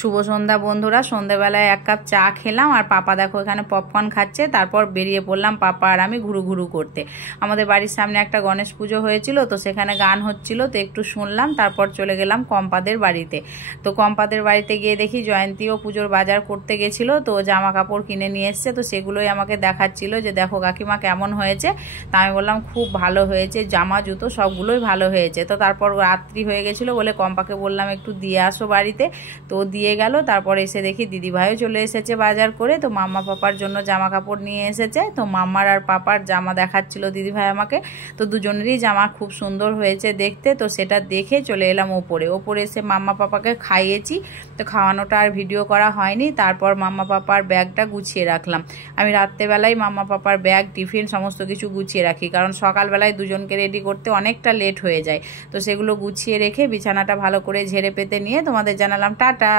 শুভ সন্ধ্যা বন্ধুরা। সন্ধ্যাবেলায় এক কাপ চা খেলাম আর পাপা দেখো এখানে পপকর্ন খাচ্ছে। তারপর বেরিয়ে পড়লাম পাপা আর আমি ঘুরু ঘুরু করতে। আমাদের বাড়ির সামনে একটা গণেশ পুজো হয়েছিল, তো সেখানে গান হচ্ছিল, তো একটু শুনলাম। তারপর চলে গেলাম কম্পাদের বাড়িতে। তো কম্পাদের বাড়িতে গিয়ে দেখি জয়ন্তীও পুজোর বাজার করতে গেছিলো, তো জামা কাপড় কিনে নিয়ে এসছে। তো সেগুলোই আমাকে দেখাচ্ছিল যে দেখো কাকিমা কেমন হয়েছে। তা আমি বললাম খুব ভালো হয়েছে, জামা জুতো সবগুলোই ভালো হয়েছে। তো তারপর রাত্রি হয়ে গেছিলো বলে কম্পাকে বললাম একটু দিয়ে আসো বাড়িতে, তো দিয়ে গেল। তারপর এসে দেখি দিদিভাইও চলে এসেছে বাজার করে, তো মাম্মা পাপার জন্য জামা কাপড় নিয়ে এসেছে। তো মাম্মার আর পাপার জামা দেখাচ্ছিল দিদিভাই আমাকে, তো দুজনেরই জামা খুব সুন্দর হয়েছে দেখতে। তো সেটা দেখে চলে এলাম ওপরে এসে মাম্মা পাপাকে খাইয়েছি। তো খাওয়ানোটা আর ভিডিও করা হয়নি। তারপর মাম্মা পাপার ব্যাগটা গুছিয়ে রাখলাম। আমি রাত্রেবেলায় মাম্মা পাপার ব্যাগ টিফিন সমস্ত কিছু গুছিয়ে রাখি, কারণ সকালবেলায় দুজনকে রেডি করতে অনেকটা লেট হয়ে যায়। তো সেগুলো গুছিয়ে রেখে বিছানাটা ভালো করে ঝেড়ে পেতে নিয়ে তোমাদের জানালাম টাটা।